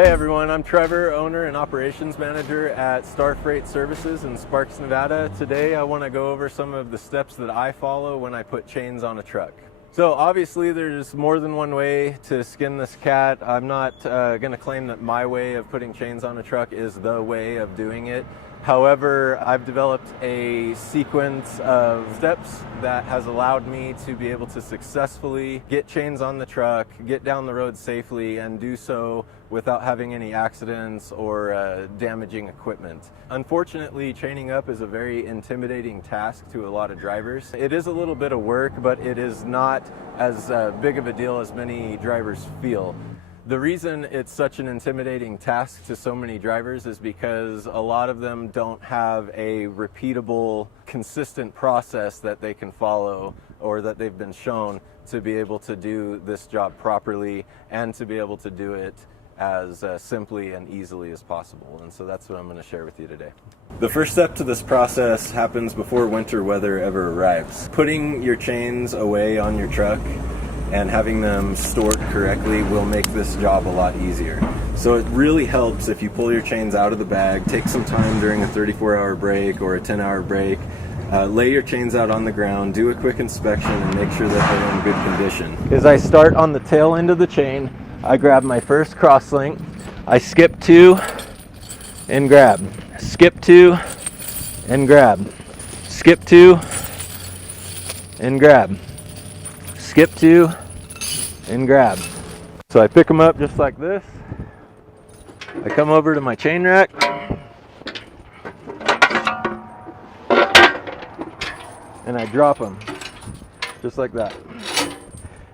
Hey everyone, I'm Trevor, owner and operations manager at Star Freight Services in Sparks, Nevada. Today I want to go over some of the steps that I follow when I put chains on a truck. So obviously there's more than one way to skin this cat. I'm not going to claim that my way of putting chains on a truck is the way of doing it. However, I've developed a sequence of steps that has allowed me to be able to successfully get chains on the truck, get down the road safely, and do so without having any accidents or damaging equipment. Unfortunately, chaining up is a very intimidating task to a lot of drivers. It is a little bit of work, but it is not as big of a deal as many drivers feel. The reason it's such an intimidating task to so many drivers is because a lot of them don't have a repeatable, consistent process that they can follow or that they've been shown to be able to do this job properly and to be able to do it as simply and easily as possible. And so that's what I'm going to share with you today. The first step to this process happens before winter weather ever arrives. Putting your chains away on your truck and having them stored correctly will make this job a lot easier. So it really helps if you pull your chains out of the bag, take some time during a 34-hour break or a 10-hour break, lay your chains out on the ground, do a quick inspection, and make sure that they're in good condition. As I start on the tail end of the chain, I grab my first cross link, I skip 2 and grab, skip 2 and grab, skip 2 and grab, skip 2 and grab. So I pick them up just like this. I come over to my chain rack and I drop them just like that.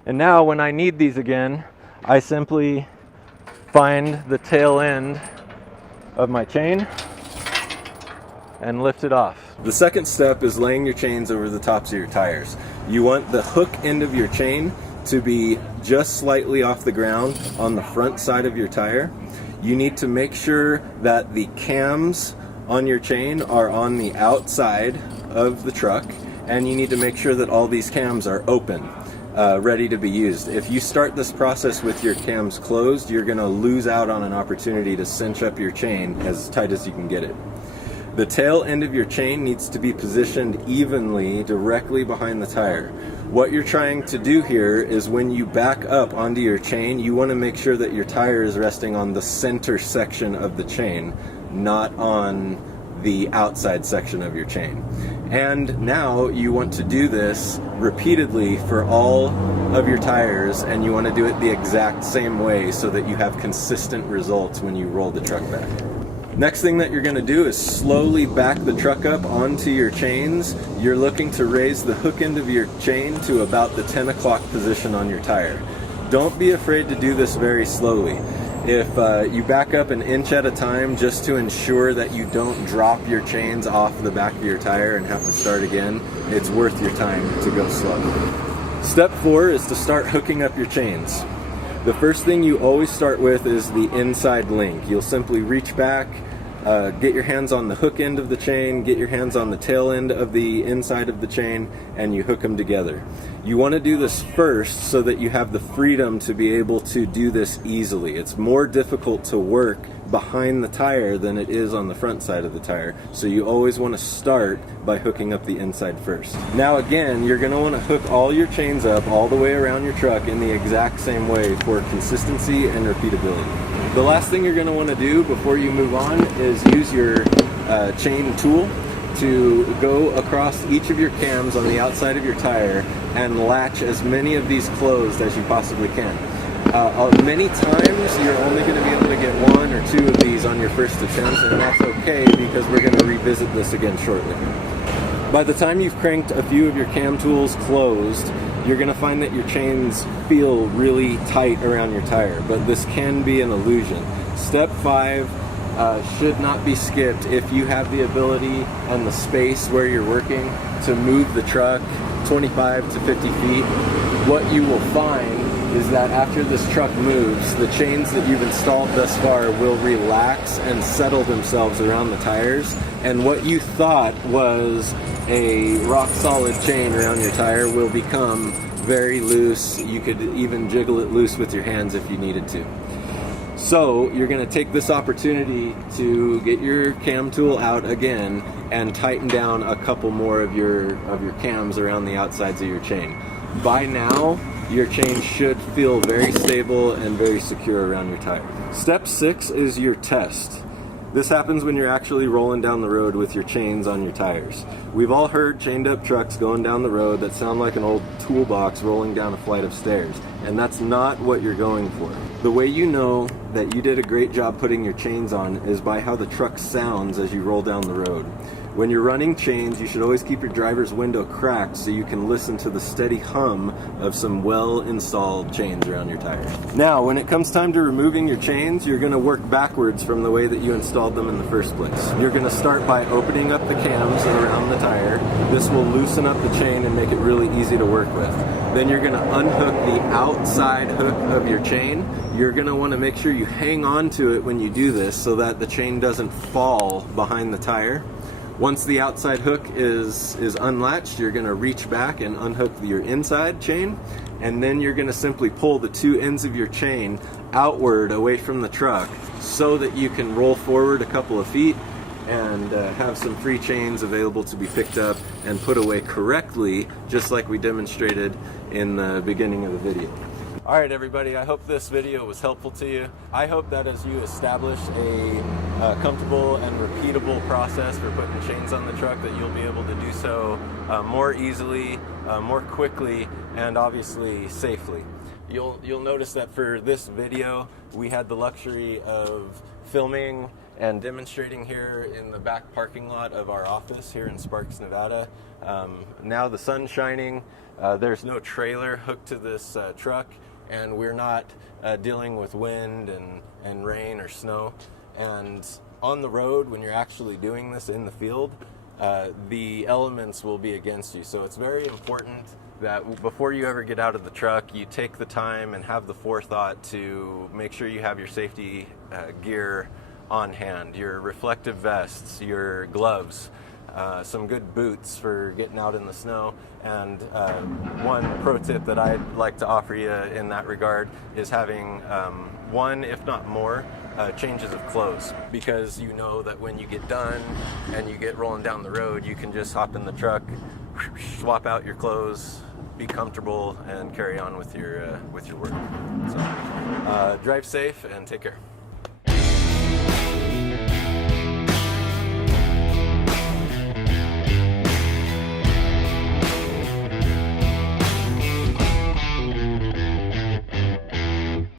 And now when I need these again, I simply find the tail end of my chain and lift it off. The second step is laying your chains over the tops of your tires. You want the hook end of your chain to be just slightly off the ground on the front side of your tire. You need to make sure that the cams on your chain are on the outside of the truck, and you need to make sure that all these cams are open, ready to be used. If you start this process with your cams closed, you're going to lose out on an opportunity to cinch up your chain as tight as you can get it. The tail end of your chain needs to be positioned evenly directly behind the tire. What you're trying to do here is when you back up onto your chain, you want to make sure that your tire is resting on the center section of the chain, not on the outside section of your chain. And now you want to do this repeatedly for all of your tires, and you want to do it the exact same way so that you have consistent results when you roll the truck back. Next thing that you're going to do is slowly back the truck up onto your chains. You're looking to raise the hook end of your chain to about the 10 o'clock position on your tire. Don't be afraid to do this very slowly. If you back up an inch at a time just to ensure that you don't drop your chains off the back of your tire and have to start again, it's worth your time to go slow. Step 4 is to start hooking up your chains. The first thing you always start with is the inside link. You'll simply reach back, get your hands on the hook end of the chain, get your hands on the tail end of the inside of the chain, and you hook them together. You want to do this first so that you have the freedom to be able to do this easily. It's more difficult to work behind the tire than it is on the front side of the tire, so you always want to start by hooking up the inside first. Now again, you're going to want to hook all your chains up all the way around your truck in the exact same way for consistency and repeatability. The last thing you're going to want to do before you move on is use your chain tool to go across each of your cams on the outside of your tire and latch as many of these closed as you possibly can. Many times you're only going to be able to get 1 or 2 of these on your first attempt, and that's okay because we're going to revisit this again shortly. By the time you've cranked a few of your cam tools closed, you're going to find that your chains feel really tight around your tire, but this can be an illusion. Step 5 should not be skipped if you have the ability and the space where you're working to move the truck 25 to 50 feet. What you will find is that after this truck moves, the chains that you've installed thus far will relax and settle themselves around the tires, and what you thought was a rock solid chain around your tire will become very loose. You could even jiggle it loose with your hands if you needed to. So you're going to take this opportunity to get your cam tool out again and tighten down a couple more of your cams around the outsides of your chain. By now, your chain should feel very stable and very secure around your tire. Step 6 is your test. This happens when you're actually rolling down the road with your chains on your tires. We've all heard chained up trucks going down the road that sound like an old toolbox rolling down a flight of stairs, and that's not what you're going for. The way you know that you did a great job putting your chains on is by how the truck sounds as you roll down the road. When you're running chains, you should always keep your driver's window cracked so you can listen to the steady hum of some well-installed chains around your tires. Now, when it comes time to removing your chains, you're going to work backwards from the way that you installed them in the first place. You're going to start by opening up the cams around the tire. This will loosen up the chain and make it really easy to work with. Then you're going to unhook the outside hook of your chain. You're going to want to make sure you hang on to it when you do this so that the chain doesn't fall behind the tire. Once the outside hook is unlatched, you're going to reach back and unhook your inside chain, and then you're going to simply pull the two ends of your chain outward away from the truck so that you can roll forward a couple of feet and have some free chains available to be picked up and put away correctly, just like we demonstrated in the beginning of the video. Alright everybody, I hope this video was helpful to you. I hope that as you establish a comfortable and repeatable process for putting chains on the truck, that you'll be able to do so more easily, more quickly, and obviously safely. You'll notice that for this video, we had the luxury of filming and demonstrating here in the back parking lot of our office here in Sparks, Nevada. Now the sun's shining, there's no trailer hooked to this truck, and we're not dealing with wind and rain or snow. And on the road, when you're actually doing this in the field, the elements will be against you. So it's very important that before you ever get out of the truck, you take the time and have the forethought to make sure you have your safety gear on hand, your reflective vests, your gloves, some good boots for getting out in the snow. And one pro tip that I'd like to offer you in that regard is having one, if not more, changes of clothes, because you know that when you get done and you get rolling down the road, you can just hop in the truck, swap out your clothes, be comfortable, and carry on with your work. So drive safe and take care.